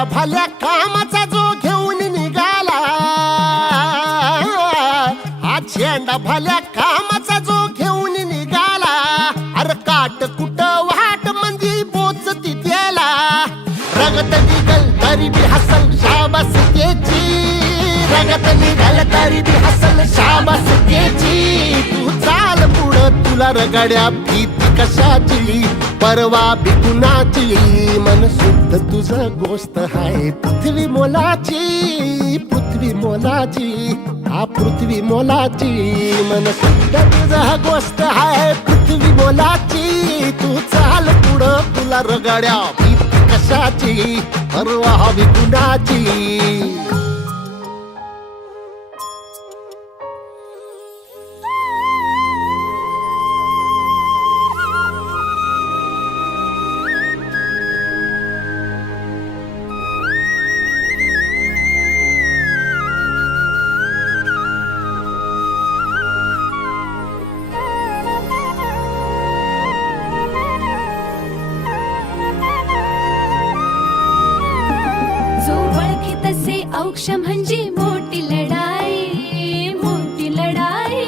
चेंडा भाल्या कामाचा जो घेऊन निघाला, हा चेंडा भाल्या कामाचा जो घेऊन निघाला, अरे काट कुट वाट मंदी बोचती त्याला, रगत निघल तरी बी हसल शाबास त्याची, रगत निघल तरी बी हसल शाबास त्याची. तू चाल पुढं तुला रगड्या भीती कशाची, परवा बी कुणाची, मन शुद्ध तुझं गोष्ट हाय पृथ्वी मोलाची, पृथ्वी मोलाची, हा पृथ्वी मोलाची, मन शुद्ध तुझं गोष्ट हाय पृथ्वी मोलाची. तू चाल पुढं तुला रगड्या भीती कशाची, परवा बी कुणाची. औक्ष म्हणजे मोठी लढाई, मोठी लढाई,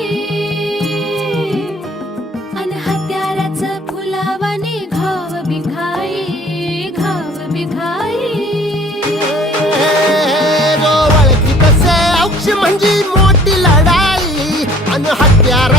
अन हत्याराचं फुलावाने घाव बिघाई, घाव बिघाई. ओळखी तसे औक्ष म्हणजे मोठी लढाई, अन हत्यार